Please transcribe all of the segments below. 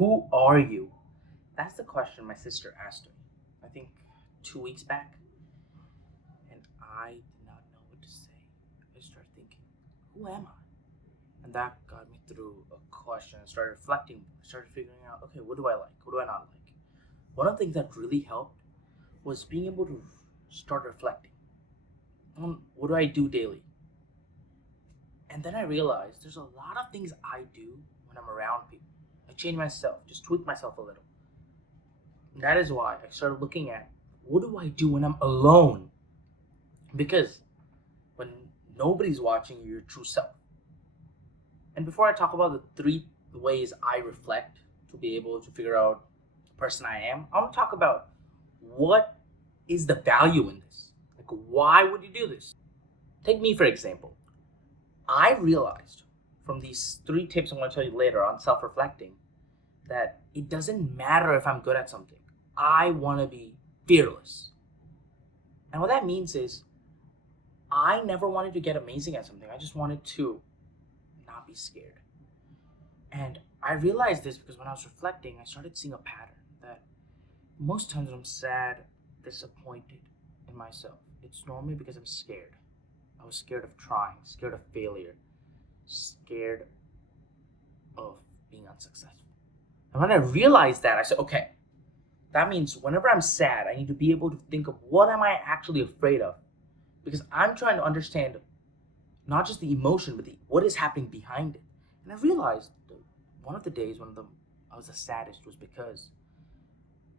Who are you? That's the question my sister asked me, I think 2 weeks back. And I did not know what to say. I started thinking, who am I? And that got me through a question. I started reflecting, started figuring out, okay, what do I like? What do I not like? One of the things that really helped was being able to start reflecting on what do I do daily. And then I realized there's a lot of things I do when I'm around people. I change myself, just tweak myself a little. And that is why I started looking at what do I do when I'm alone? Because when nobody's watching your true self. And before I talk about the three ways I reflect to be able to figure out the person I am, I want to talk about what is the value in this? Like, why would you do this? Take me, for example. I realized from these three tips I'm going to tell you later on self reflecting that it doesn't matter if I'm good at something. I want to be fearless. And what that means is I never wanted to get amazing at something. I just wanted to not be scared. And I realized this because when I was reflecting, I started seeing a pattern that most times when I'm sad, disappointed in myself, it's normally because I'm scared. I was scared of trying, scared of failure, scared of being unsuccessful. And when I realized that, I said, okay, that means whenever I'm sad, I need to be able to think of what am I actually afraid of? Because I'm trying to understand not just the emotion, but what is happening behind it. And I realized one of the days when I was the saddest was because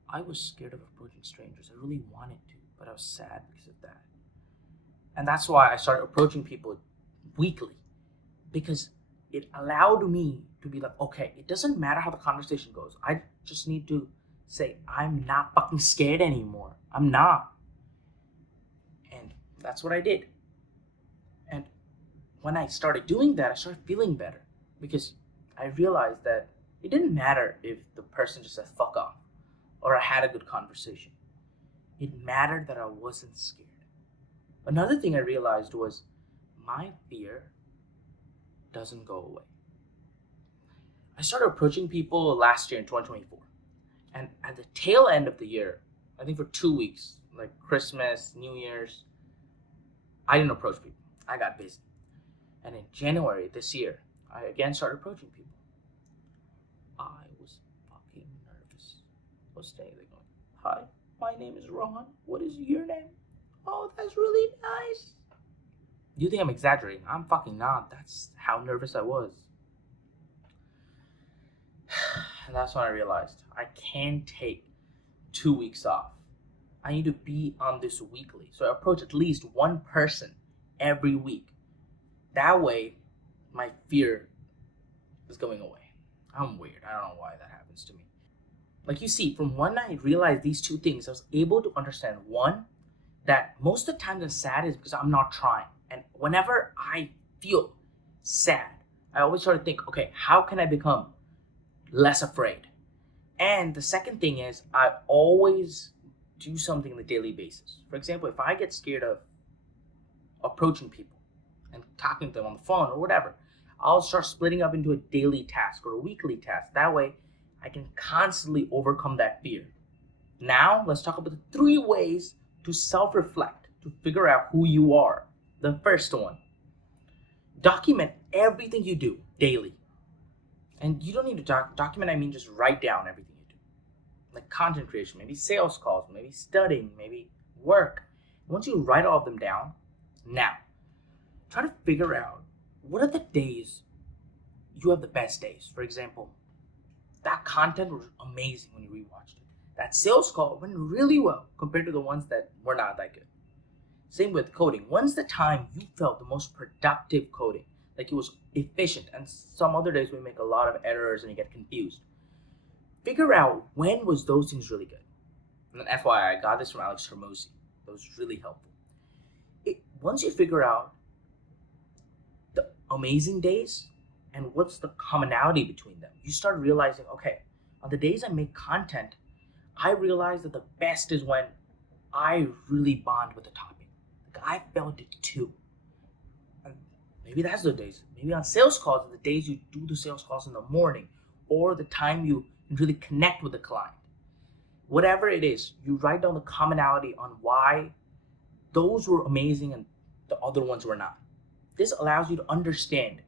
I was scared of approaching strangers. I really wanted to, but I was sad because of that. And that's why I started approaching people weekly, because it allowed me to be like, okay, it doesn't matter how the conversation goes. I just need to say, I'm not fucking scared anymore. I'm not. And that's what I did. And when I started doing that, I started feeling better because I realized that it didn't matter if the person just said fuck off or I had a good conversation. It mattered that I wasn't scared. Another thing I realized was my fear doesn't go away. I started approaching people last year in 2024. And at the tail end of the year, I think for 2 weeks, like Christmas, New Year's, I didn't approach people. I got busy. And in January this year, I again started approaching people. I was fucking nervous. I was standing there going, hi, my name is Rohan. What is your name? Oh, that's really nice. You think I'm exaggerating? I'm fucking not. That's how nervous I was. And that's when I realized I can't take 2 weeks off. I need to be on this weekly. So I approach at least one person every week. That way, my fear is going away. I'm weird. I don't know why that happens to me. Like you see, from when I realized these two things, I was able to understand one, that most of the time I'm sad is because I'm not trying. And whenever I feel sad, I always try to think, okay, how can I become less afraid? And the second thing is I always do something on a daily basis. For example, if I get scared of approaching people and talking to them on the phone or whatever, I'll start splitting up into a daily task or a weekly task. That way I can constantly overcome that fear. Now let's talk about the 3 ways to self-reflect, to figure out who you are. The first one, document everything you do daily. And you don't need to document, I mean just write down everything you do. Like content creation, maybe sales calls, maybe studying, maybe work. Once you write all of them down, now try to figure out what are the days you have the best days. For example, that content was amazing when you rewatched it. That sales call went really well compared to the ones that were not that good. Same with coding. When's the time you felt the most productive coding? Like it was efficient, and some other days we make a lot of errors and you get confused. Figure out when was those things really good. And then FYI, I got this from Alex Hermosi. That was really helpful. Once you figure out the amazing days and what's the commonality between them, you start realizing, okay, on the days I make content, I realize that the best is when I really bond with the topic. Like I felt it too. And maybe that's the days. Maybe on sales calls, the days you do the sales calls in the morning, or the time you and really connect with the client. Whatever it is, you write down the commonality on why those were amazing and the other ones were not. This allows you to understand,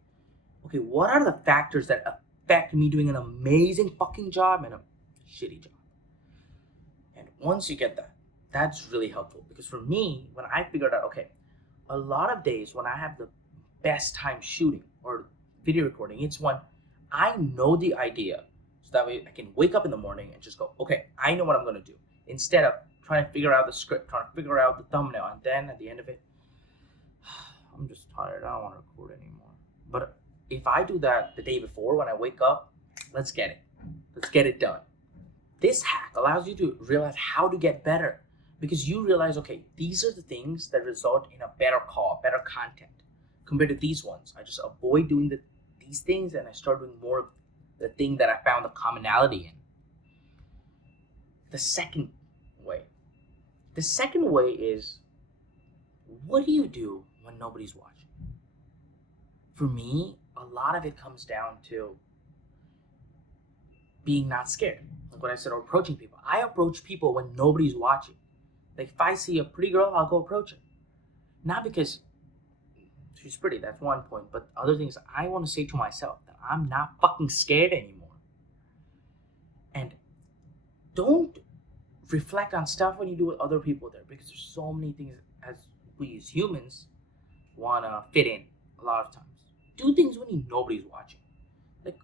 okay, what are the factors that affect me doing an amazing fucking job and a shitty job? And once you get that, that's really helpful. Because for me, when I figured out, okay, a lot of days when I have the best time shooting or video recording, it's when I know the idea. So that way I can wake up in the morning and just go, okay, I know what I'm going to do. Instead of trying to figure out the script, trying to figure out the thumbnail, and then at the end of it, I'm just tired. I don't want to record anymore. But if I do that the day before when I wake up, let's get it. Let's get it done. This hack allows you to realize how to get better because you realize, okay, these are the things that result in a better call, better content compared to these ones. I just avoid doing these things and I start doing more of the thing that I found the commonality in. The second way is, what do you do when nobody's watching? For me, a lot of it comes down to being not scared. Like what I said, approaching people. I approach people when nobody's watching. Like if I see a pretty girl, I'll go approach her. Not because she's pretty, that's one point. But other things, I want to say to myself that I'm not fucking scared anymore. And don't reflect on stuff when you do with other people there, because there's so many things as we as humans want to fit in a lot of times. Do things when nobody's watching. Like,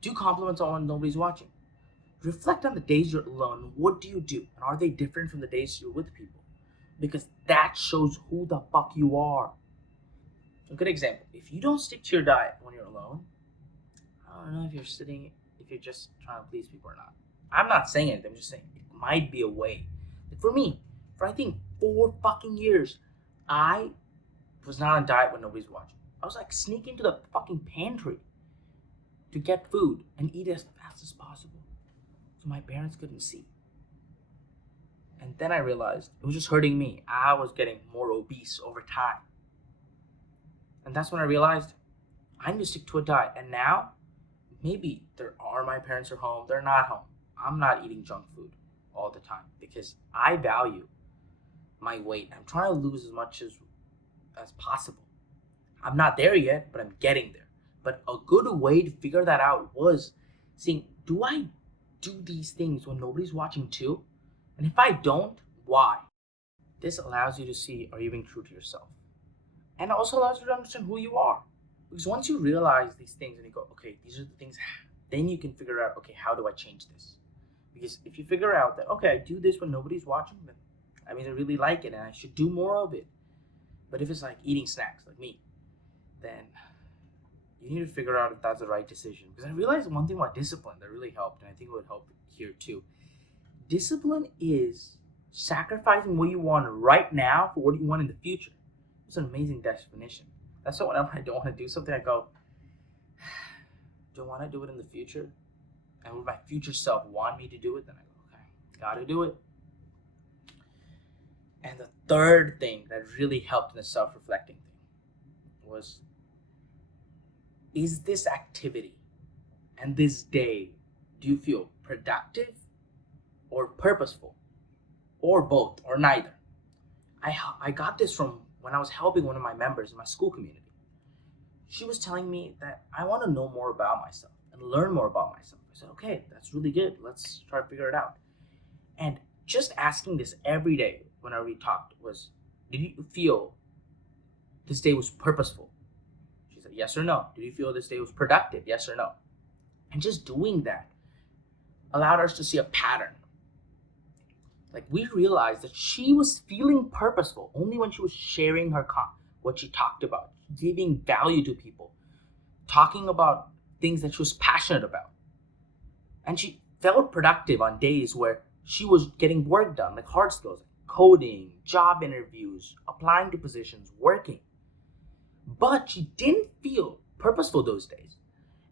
do compliments on when nobody's watching. Reflect on the days you're alone. What do you do? And are they different from the days you're with people? Because that shows who the fuck you are. A good example. If you don't stick to your diet when you're alone, I don't know if you're just trying to please people or not. I'm not saying anything. I'm just saying it might be a way. Like for me, for I think 4 fucking years, I was not on diet when nobody's watching. I was like sneaking to the fucking pantry to get food and eat as fast as possible so my parents couldn't see. And then I realized it was just hurting me. I was getting more obese over time. And that's when I realized I need to stick to a diet. And now, maybe my parents are home, they're not home. I'm not eating junk food all the time because I value my weight. I'm trying to lose as much as possible. I'm not there yet, but I'm getting there. But a good way to figure that out was seeing, do I do these things when nobody's watching too? And if I don't, why? This allows you to see, are you being true to yourself? And it also allows you to understand who you are. Because once you realize these things and you go, okay, these are the things, then you can figure out, okay, how do I change this? Because if you figure out that, okay, I do this when nobody's watching, then I mean, I really like it and I should do more of it. But if it's like eating snacks like me, then you need to figure out if that's the right decision. Because I realized one thing about discipline that really helped, and I think it would help here too. Discipline is sacrificing what you want right now for what you want in the future. It's an amazing definition. That's why whenever I don't want to do something, I go, do I want to do it in the future? And would my future self want me to do it? Then I go, okay, gotta do it. And the third thing that really helped in the self-reflecting thing was, is this activity and this day, do you feel productive or purposeful or both or neither? I got this from when I was helping one of my members in my school community. She was telling me that I want to know more about myself and learn more about myself. I said, okay, that's really good. Let's try to figure it out. And just asking this every day whenever we talked was, did you feel this day was purposeful? She said, yes or no. Did you feel this day was productive? Yes or no? And just doing that allowed us to see a pattern. Like we realized that she was feeling purposeful only when she was sharing what she talked about, giving value to people, talking about things that she was passionate about. And she felt productive on days where she was getting work done, like hard skills, coding, job interviews, applying to positions, working. But she didn't feel purposeful those days.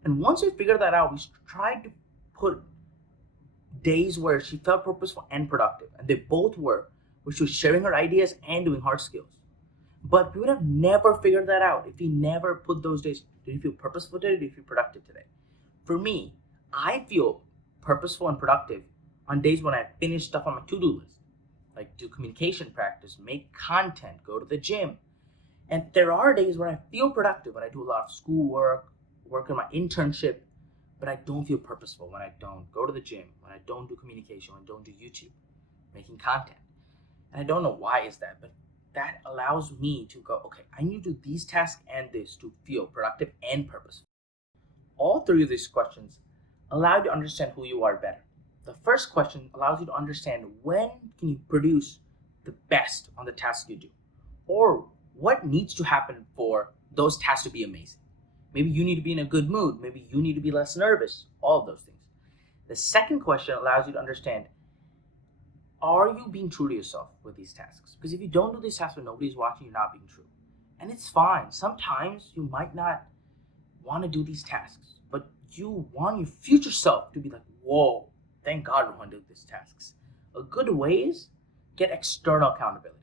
And once we figured that out, we tried to put days where she felt purposeful and productive. And they both were, where she was sharing her ideas and doing hard skills. But we would have never figured that out if we never put those days. Did you feel purposeful today? Did you feel productive today? For me, I feel purposeful and productive on days when I finish stuff on my to-do list, like do communication practice, make content, go to the gym. And there are days where I feel productive when I do a lot of schoolwork, work on my internship, but I don't feel purposeful when I don't go to the gym, when I don't do communication, when I don't do YouTube, making content. And I don't know why is that, but that allows me to go, okay, I need to do these tasks and this to feel productive and purposeful. All three of these questions allow you to understand who you are better. The first question allows you to understand when can you produce the best on the tasks you do, or what needs to happen for those tasks to be amazing. Maybe you need to be in a good mood. Maybe you need to be less nervous. All of those things. The second question allows you to understand, are you being true to yourself with these tasks? Because if you don't do these tasks when nobody's watching, you're not being true. And it's fine. Sometimes you might not want to do these tasks, but you want your future self to be like, whoa, thank God we want to do these tasks. A good way is get external accountability.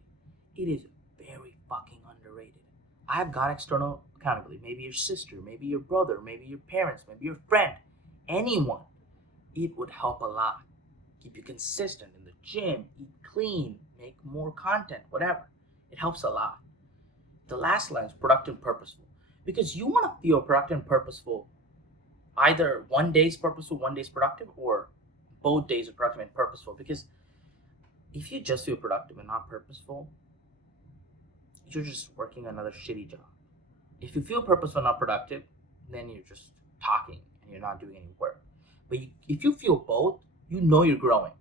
It is very fucking underrated. I've got external accountability. Maybe your sister, maybe your brother, maybe your parents, maybe your friend, anyone. It would help a lot. Keep you consistent in the gym, eat clean, make more content, whatever. It helps a lot. The last line is productive and purposeful. Because you want to feel productive and purposeful, either one day is purposeful, one day is productive, or both days are productive and purposeful. Because if you just feel productive and not purposeful, you're just working another shitty job. If you feel purposeful and not productive, then you're just talking and you're not doing any work. But if you feel both, you know you're growing.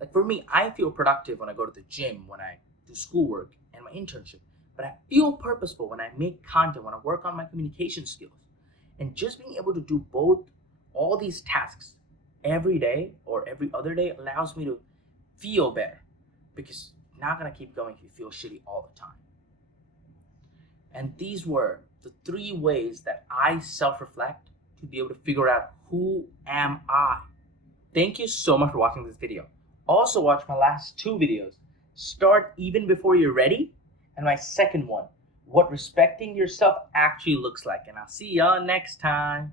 Like for me, I feel productive when I go to the gym, when I do schoolwork and my internship. But I feel purposeful when I make content, when I work on my communication skills. And just being able to do both, all these tasks every day or every other day allows me to feel better. Because you're not going to keep going if you feel shitty all the time. And these were the 3 ways that I self-reflect to be able to figure out who am I. Thank you so much for watching this video. Also watch my last 2 videos, Start Even Before You're Ready, and my second one, What Respecting Yourself Actually Looks Like. And I'll see y'all next time.